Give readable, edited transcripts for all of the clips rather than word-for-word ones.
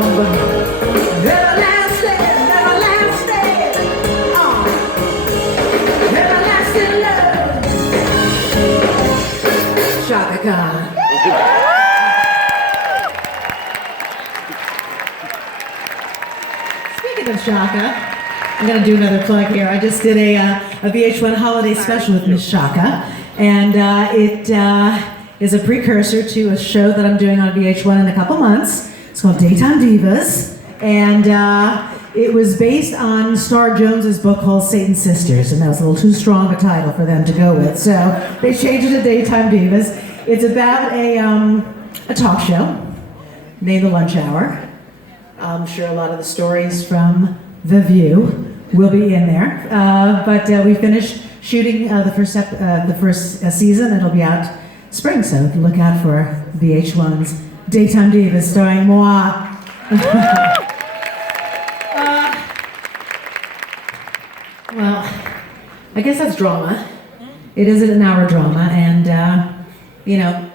love, everlasting, everlasting, everlasting love. Shaka Khan. Speaking of Shaka, I'm going to do another plug here. I just did a VH1 holiday special with Miss Shaka, and it is a precursor to a show that I'm doing on VH1 in a couple months. It's called Daytime Divas, and it was based on Star Jones's book called Satan's Sisters, and that was a little too strong a title for them to go with, so they changed it to Daytime Divas. It's about a talk show named The Lunch Hour. I'm sure a lot of the stories from The View will be in there, but we finished shooting the first season. It'll be out spring, so look out for VH1's Daytime Divas starring moi. Well, I guess that's drama. It is an hour drama, and you know,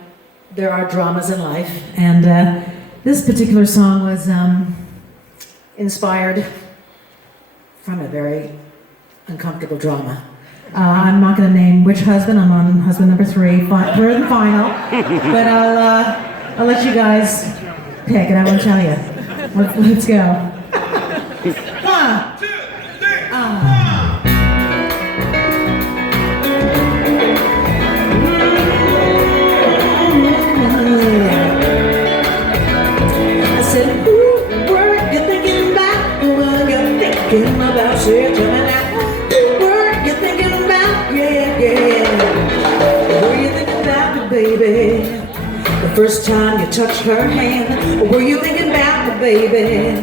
there are dramas in life, and this particular song was inspired from a very uncomfortable drama. I'm not going to name which husband. I'm on husband number 3, third and final. But I'll let you guys pick, and I won't tell you. Let's go. 1, 2, 3. I said, who were you thinking about? Who were you thinking about? Say to me now. Baby, the first time you touched her hand, or were you thinking about me, baby?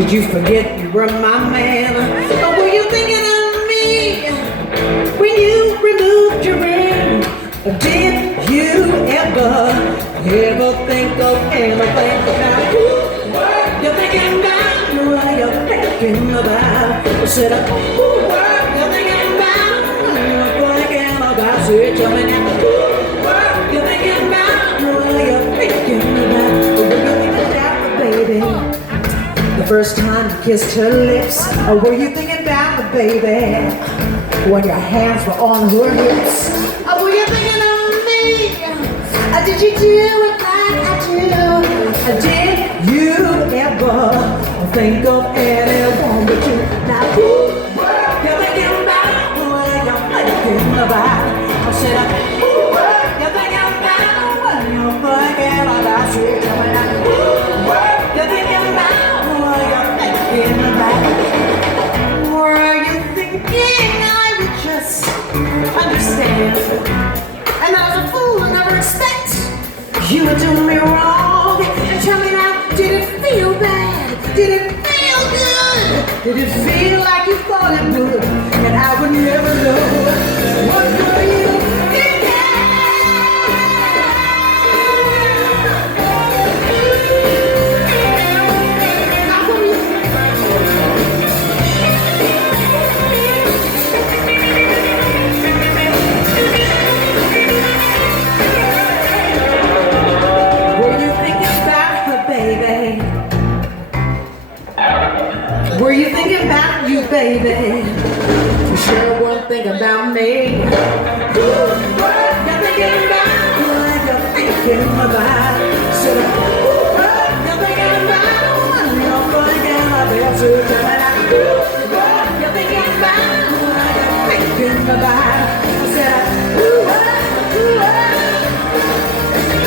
Did you forget you were my man, or were you thinking of me when you removed your ring? Or did you ever think of anything about who were you thinking about? Who were you thinking about? I said, who were you thinking about? Thinking about, say it to me now. You're thinking about, you're thinking about, baby. The first time you kissed her lips, or were you thinking about the baby? When your hands were on her hips, or were you thinking of me? Or did you do it like I do? Or did you ever think of anyone but you? Now who were you thinking about? Who were you thinking about? I said, who were you thinking about? You're thinking about sweet coming out. Who were you thinking about? Who were you thinking about? Were you thinking I would just understand? And I was a fool and never expect you would do me wrong. And tell me now, did it feel bad? Did it feel good? Did it feel like you thought it would? And I would never know. What were you thinking? Were you thinking about you, baby? You sure won't think about me. Who were you thinking about? Who were you thinking about? So who were you thinking about? You're thinking about this. Who were you thinking about? Who were you thinking about? I said, who were?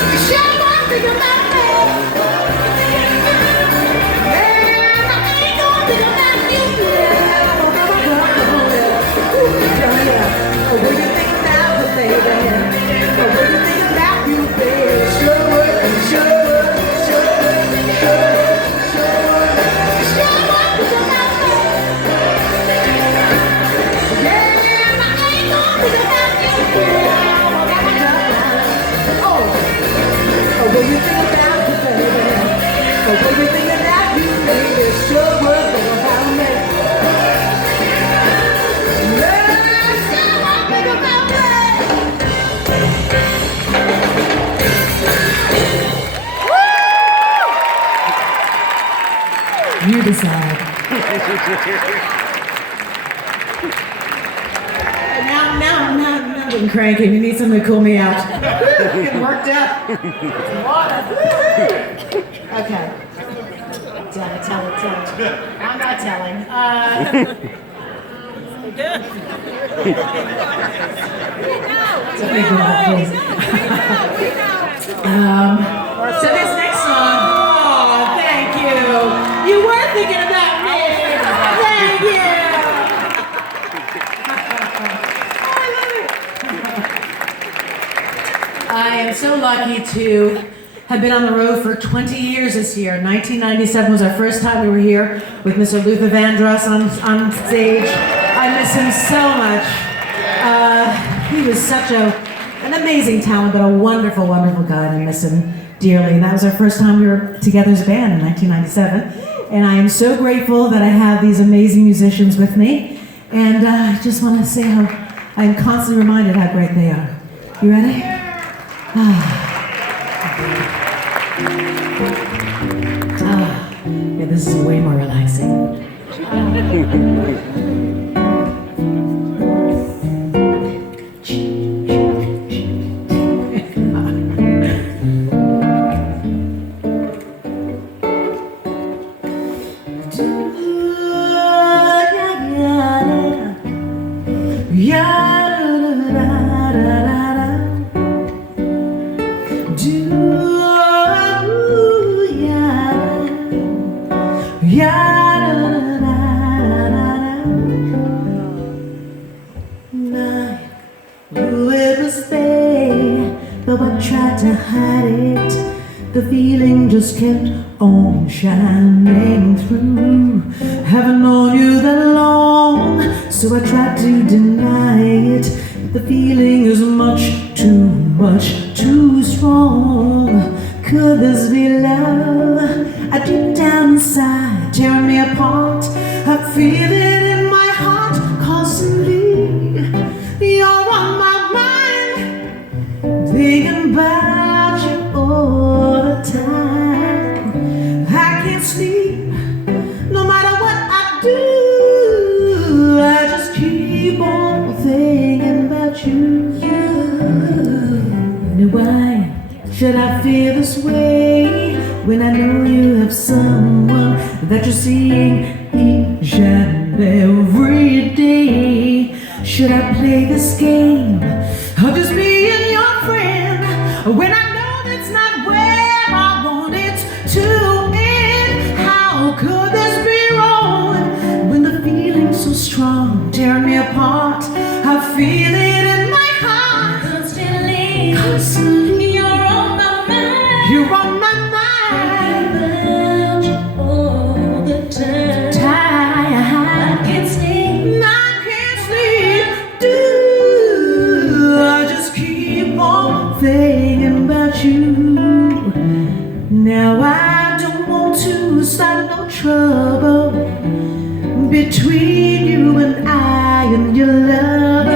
You sure won't think about me. What do you think about the baby? What do you think about you, baby? Show it, show it, show it, show it, show it, show it, yeah, I ain't gonna think about you. Oh, what do you think about the baby? What do you think about you, baby? Show it, think about me. You decide. Now I'm getting cranky. You need something to cool me out. Getting worked up. Water. Okay. Tell it. I'm not telling. So this next song, oh, thank you. You were thinking about me. Thank you. I am so lucky to have been on the road for 20 years this year. 1997 was our first time we were here with Mr. Luther Vandross on stage. I miss him so much. He was such an amazing talent, but a wonderful, wonderful guy, and I miss him dearly. And that was our first time we were together as a band in 1997. And I am so grateful that I have these amazing musicians with me. And I just want to say how I am constantly reminded how great they are. You ready? Yeah, this is way more relaxing. The feeling just kept on shining through. Haven't known you that long, so I tried to deny it. But the feeling is much too strong. Could this be love? I deep down inside, tearing me apart. I feel it in my heart constantly. You're on my mind, thinking about you all the time. I can't sleep, no matter what I do. I just keep on thinking about you. And why should I feel this way when I know you have someone that you're seeing each and every day? Should I play this game of just being your friend when I know that's not where I want it to end? How could this be wrong when the feeling's so strong, tearing me apart? I feel it in my heart constantly. You're on my mind. You're on my mind. About you all the time. I can't sleep. I can't sleep. I just keep on thinking about you. Now I don't want to start no trouble between you and I and your lover.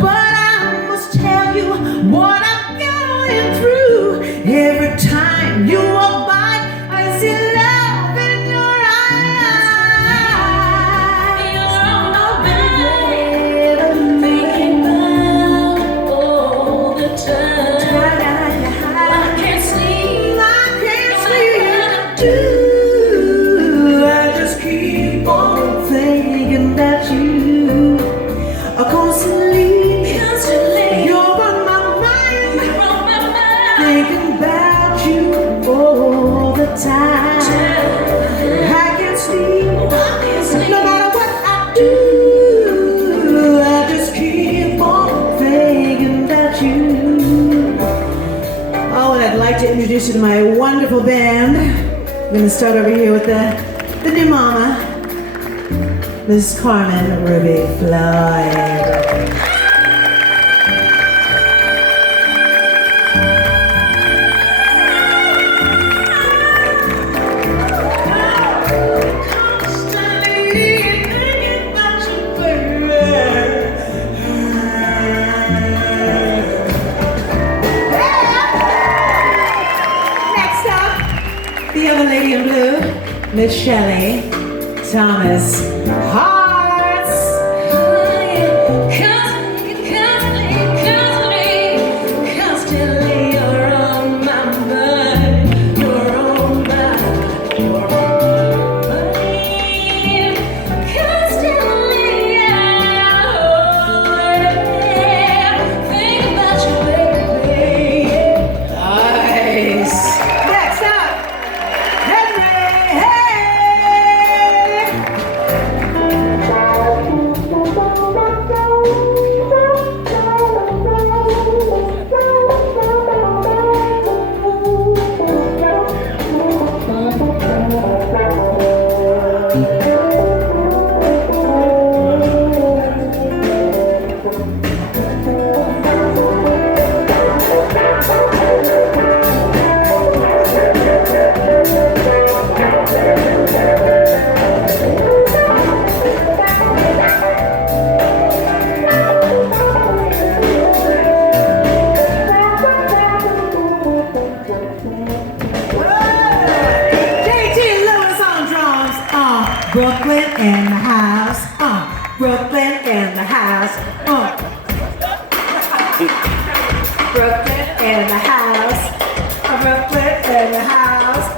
But I must tell you what I'm going through. Every time you walk by, I see love in your eyes. You're on my mind, thinking about all the time. I can't sleep. I can't sleep. I just keep on thinking about you. Constantly, you're on my mind, thinking about you all the time. I can't sleep, no matter what I do. I just keep on thinking about you. Oh, and I'd like to introduce you to my wonderful band. I'm going to start over here with the new mama, Miss Carmen Ruby Floyd. Next up, the other lady in blue, Miss Shelley Thomas Hearts. Constantly you're on my mind. You're on my mind. Constantly think about you, baby. Nice. Next up, Henry. Hey. Brooklyn in the house, Brooklyn in the house, Brooklyn in the house, Brooklyn in the house.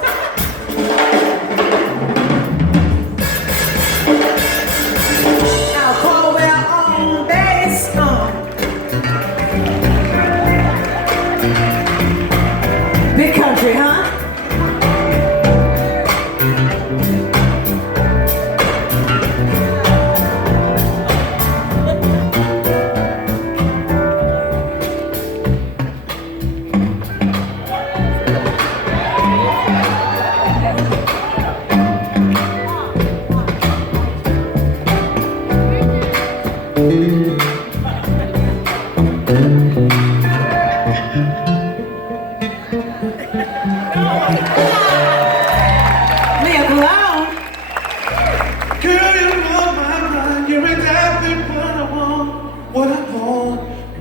Now Colwell on bass, big country, huh?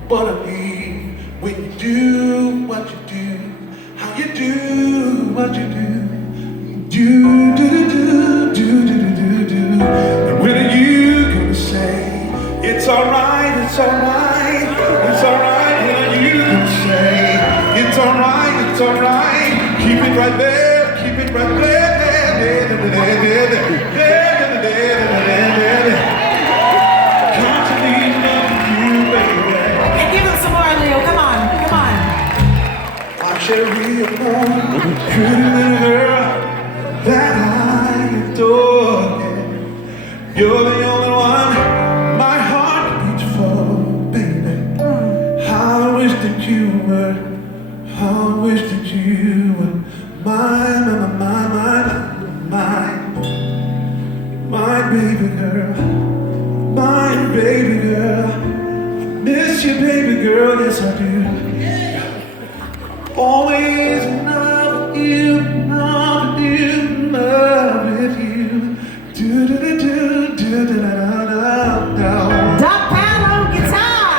What I need when you do what you do, how you do what you do, do do do do do do do do. And when are you gonna say it's alright, it's alright, it's alright? When are you gonna say it's alright, it's alright? Keep it right there, keep it right there. Cherry upon pretty little girl that I adore. You're the only one my heart beats for, baby. How I wish that you were, how I wish that you were my baby girl, my baby girl. Miss you, baby girl, yes I do. Always in love with you, love with you, love with you. Do do do do do do da da da. Doc Powell guitar.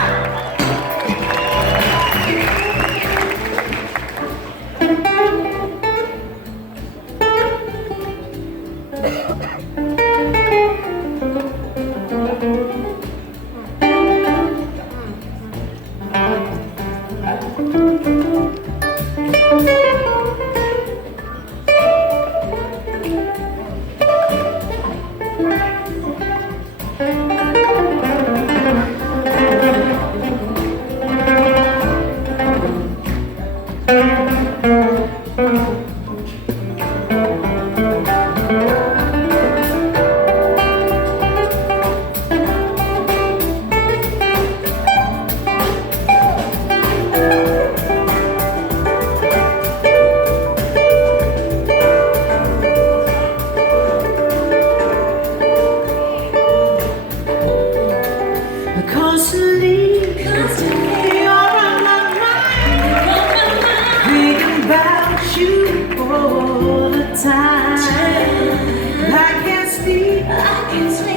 Constantly, you're on my mind. Thinking about you all the time. I can't sleep,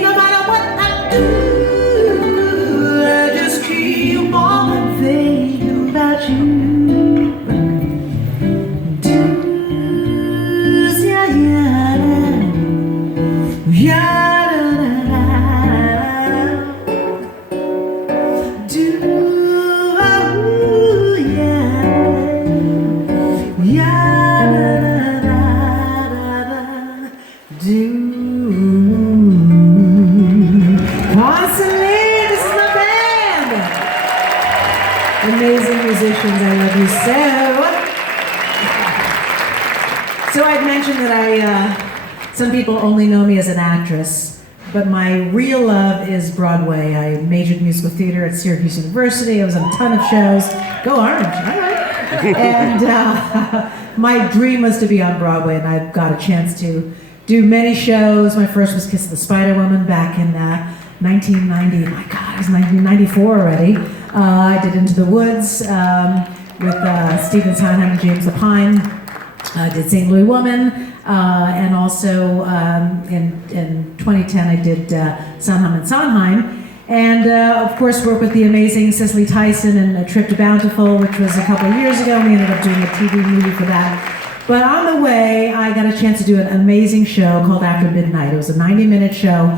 no matter what I do. I just keep on thinking about you. Do, yeah, yeah. Congratulations, I love you so. So I've mentioned that some people only know me as an actress, but my real love is Broadway. I majored in musical theater at Syracuse University. I was on a ton of shows. Go Orange, all right. And my dream was to be on Broadway, and I got a chance to do many shows. My first was Kiss the Spider Woman back in 1990. My God, it was 1994 already. I did Into the Woods with Stephen Sondheim and James Lapine. I did St. Louis Woman, and also in 2010 I did Sondheim and Sondheim. And of course worked with the amazing Cicely Tyson in A Trip to Bountiful, which was a couple of years ago. We ended up doing a TV movie for that. But on the way, I got a chance to do an amazing show called After Midnight. It was a 90-minute show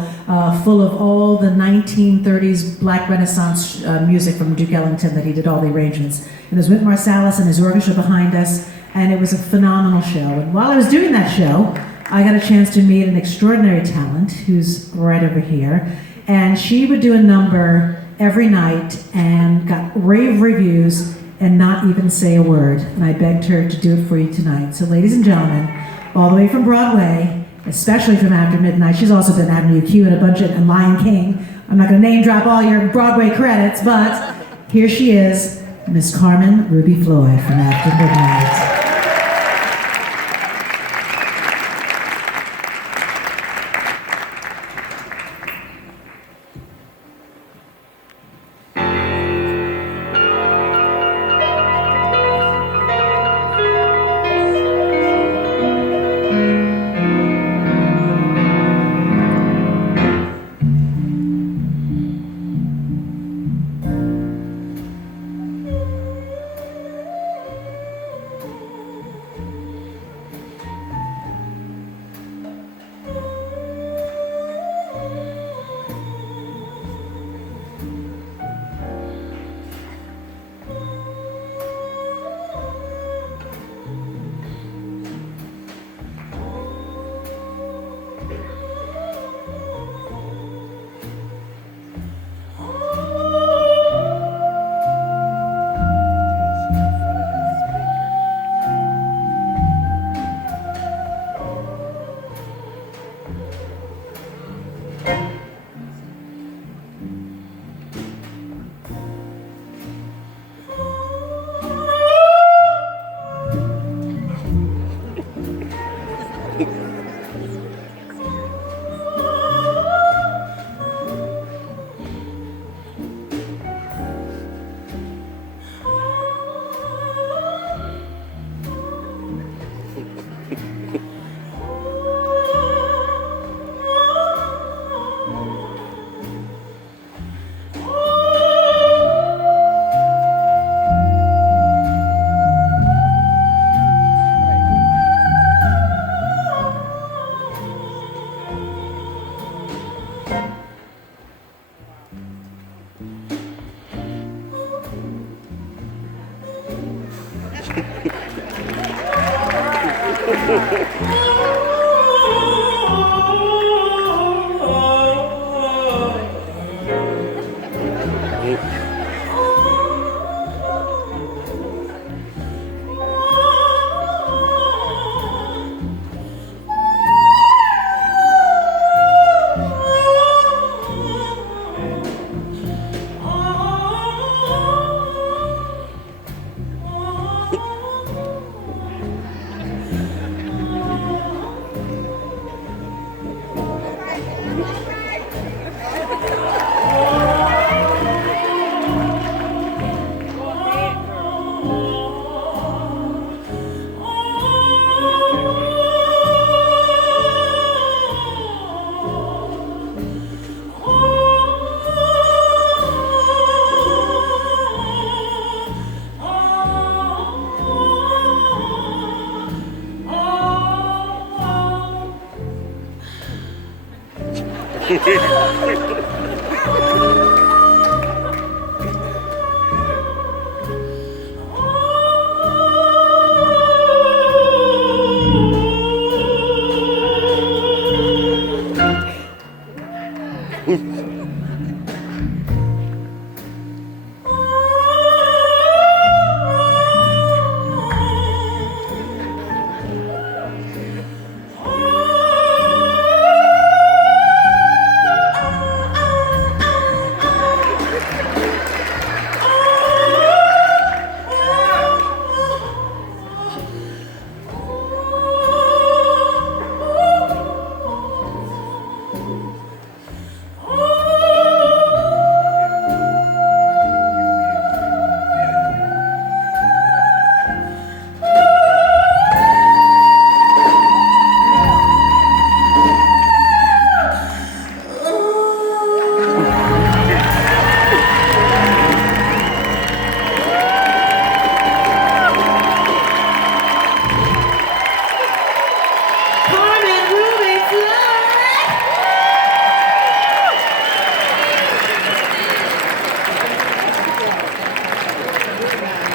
full of all the 1930s Black Renaissance music from Duke Ellington that he did all the arrangements. And there's Wynton Marsalis and his orchestra behind us, and it was a phenomenal show. And while I was doing that show, I got a chance to meet an extraordinary talent who's right over here. And she would do a number every night and got rave reviews and not even say a word. And I begged her to do it for you tonight. So ladies and gentlemen, all the way from Broadway, especially from After Midnight, she's also done Avenue Q and a bunch of, and Lion King. I'm not gonna name drop all your Broadway credits, but here she is, Miss Carmen Ruby Floyd from After Midnight.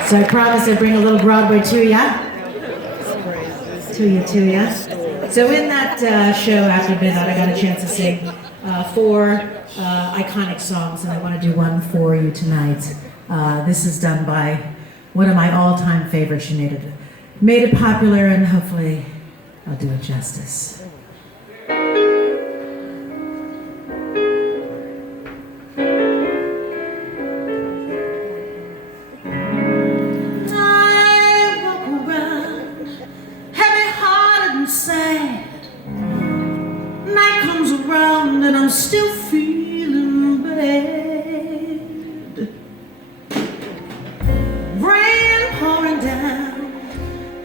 So I promise I'd bring a little Broadway to ya. To ya. So in that show after midnight, I got a chance to sing 4 iconic songs, and I want to do one for you tonight. This is done by one of my all-time favorites. She made it popular, and hopefully I'll do it justice. I'm still feeling bad. Rain pouring down,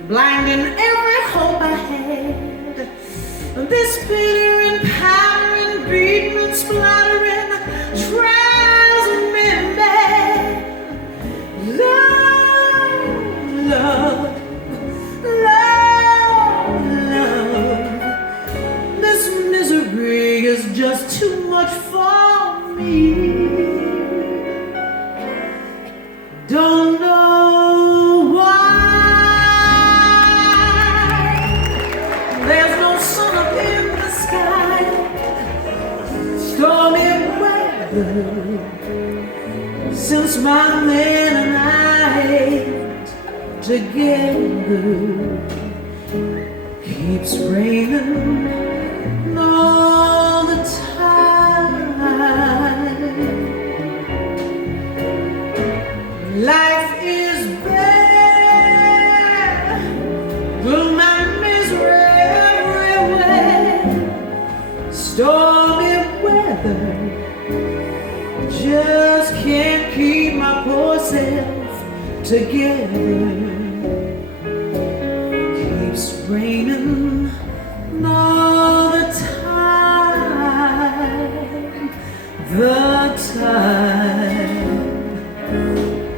blinding every hope I had. This bitter and powering, beating and splattering, tries me bad. Love, this misery is just too much for me. Don't know why there's no sun up in the sky. Stormy weather since my man and I together. Keeps raining all the time. Life is bad, gloom and misery everywhere. Stormy weather just can't keep my poor self together. Keeps raining all the time,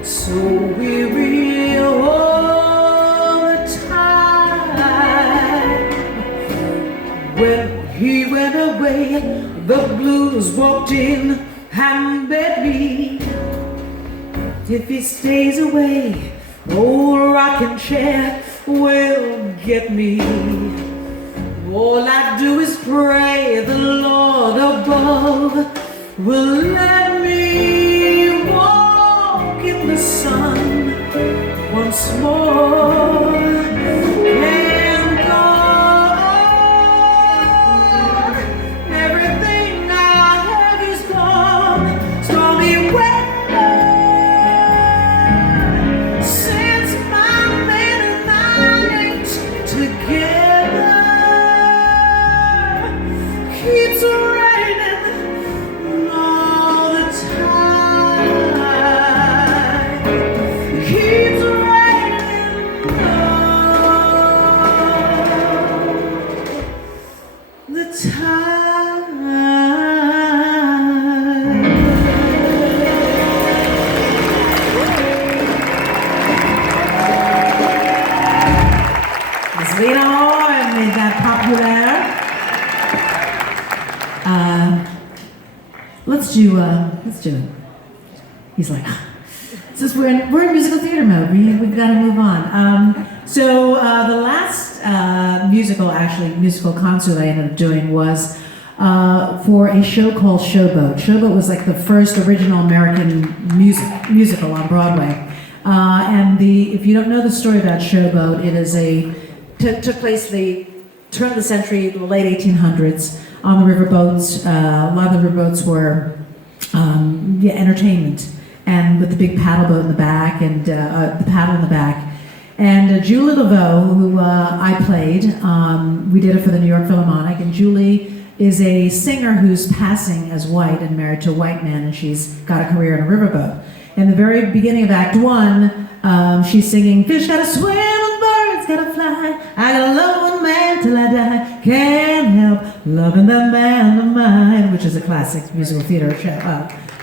so weary all the time. When he went away, the blues walked in and met me. If he stays away, old rocking chair will get me. All I do is pray the Lord above will let me walk in the sun once more and go on. Everything I have is gone. Stormy weather since my man and I ain't together. Keeps raining all the time. Keeps raining all the time. Miss Lena Moore made that popular. Let's do it. He's like, since we're in musical theater mode, we've got to move on. So the last musical concert I ended up doing was for a show called Showboat. Showboat was like the first original American musical on Broadway. And if you don't know the story about Showboat, it is took place the turn of the century, the late 1800s, on the riverboats. A lot of the riverboats were entertainment, and with the big paddle boat in the back and the paddle in the back. And Julie Laveau, who I played, we did it for the New York Philharmonic, and Julie is a singer who's passing as white and married to a white man, and she's got a career in a riverboat. In the very beginning of Act 1, she's singing, "Fish gotta swim and birds gotta fly. I gotta love one man till I die. Can't help loving that man of mine," which is a classic musical theater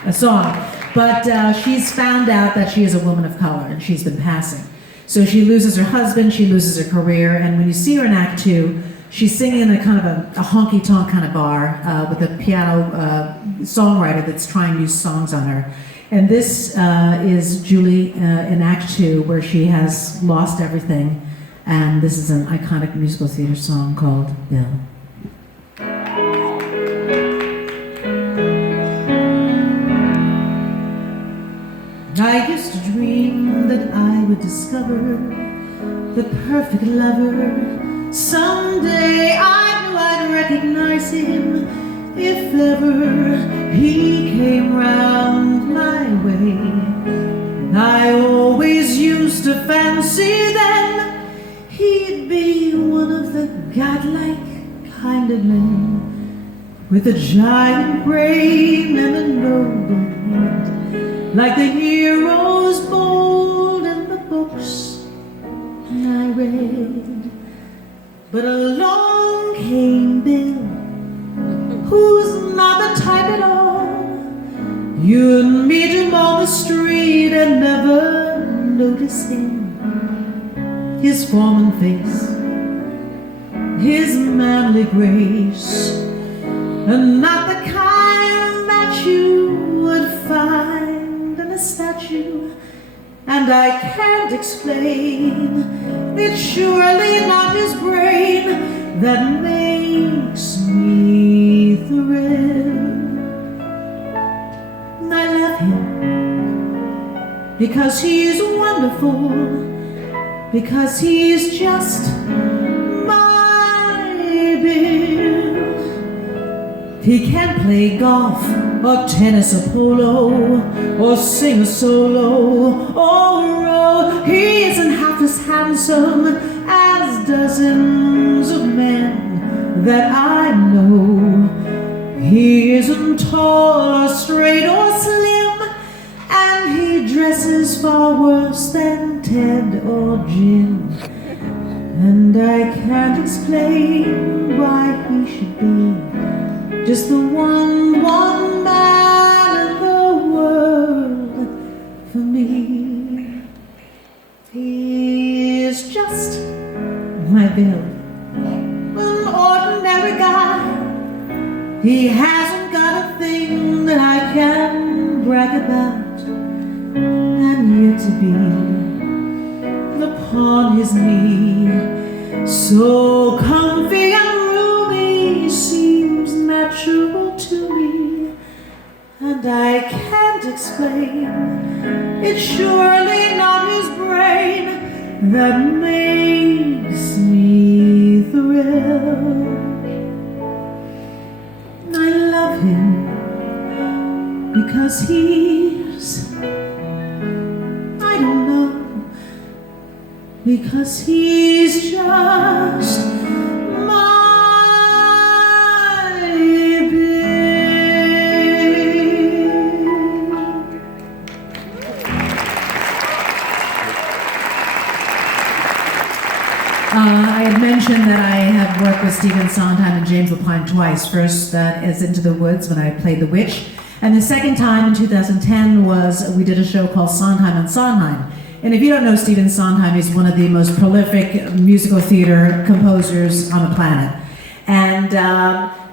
a song. But she's found out that she is a woman of color, and she's been passing. So she loses her husband, she loses her career, and when you see her in Act 2, she's singing in a kind of a honky-tonk kind of bar with a piano songwriter that's trying new songs on her. And this is Julie in Act 2, where she has lost everything. And this is an iconic musical theater song called Bill. I used to dream that I would discover the perfect lover. Someday I knew I'd recognize him if ever he came round my way. I always used to fancy then he'd be one of the godlike kind of men, with a giant brain and a noble head, like the heroes bold in the books I read. But along came Bill, who's not the type at all. You'd meet him on the street and never notice him. His form and face, his manly grace, and not the kind that you would find in a statue. And I can't explain, it's surely not his brain that makes me thrill. I love him because he's wonderful, because he's just my Bill. He can't play golf or tennis or polo or sing a solo or row. He isn't half as handsome as dozens of men that I know. He isn't tall or straight or slim, and he dresses far worse than Ted or Jim. And I can't explain why he should be just the one man in the world for me. He is just my Bill, an ordinary guy. He hasn't got a thing that I can brag about, and yet to be upon his knee, so comfy and roomy, seems natural to me. And I can't explain, it's surely not his brain that makes me thrill. I love him because he's, I don't know, because he's just my Bill. I had mentioned that I have worked with Stephen Sondheim and James Lapine twice. First as Into the Woods when I played the witch, and the second time in 2010 was we did a show called Sondheim and Sondheim. And if you don't know Stephen Sondheim, he's one of the most prolific musical theater composers on the planet. And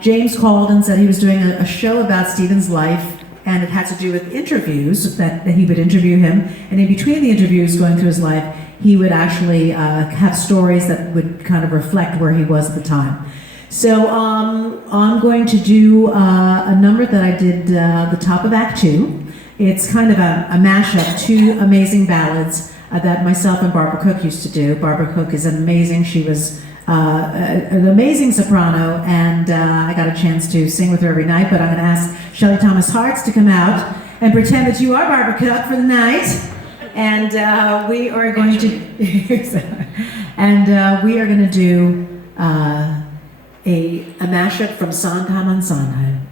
James called and said he was doing a show about Stephen's life, and it had to do with interviews, that he would interview him, and in between the interviews going through his life, he would actually have stories that would kind of reflect where he was at the time. So I'm going to do a number that I did the top of Act 2. It's kind of a mashup, two amazing ballads that myself and Barbara Cook used to do. Barbara Cook is amazing. She was an amazing soprano, and I got a chance to sing with her every night, but I'm gonna ask Shelley Thomas Hartz to come out and pretend that you are Barbara Cook for the night. And we are going to do a mashup from Sondheim on Sondheim.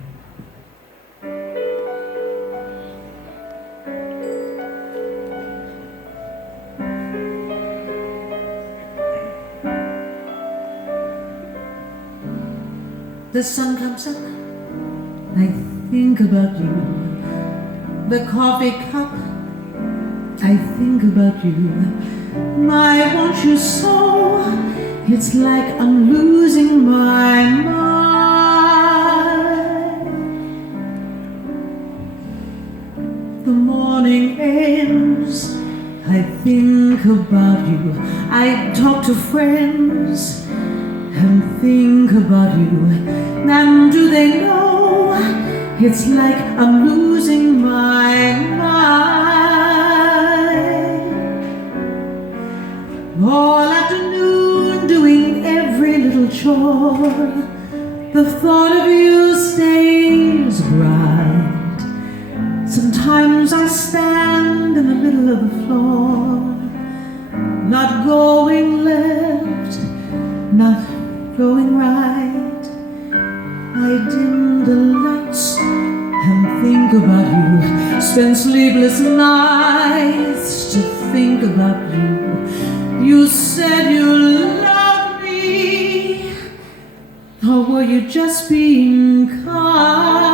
The sun comes up, I think about you. The coffee cup, I think about you. I want you so, it's like I'm losing my mind. The more I think about you. I talk to friends and think about you. And do they know it's like I'm losing my mind. All afternoon doing every little chore, the thought of you stays bright. Sometimes I stand in the middle of the floor, not going left, not going right. I dim the lights and think about you, spend sleepless nights to think about you. You said you loved me, or were you just being kind?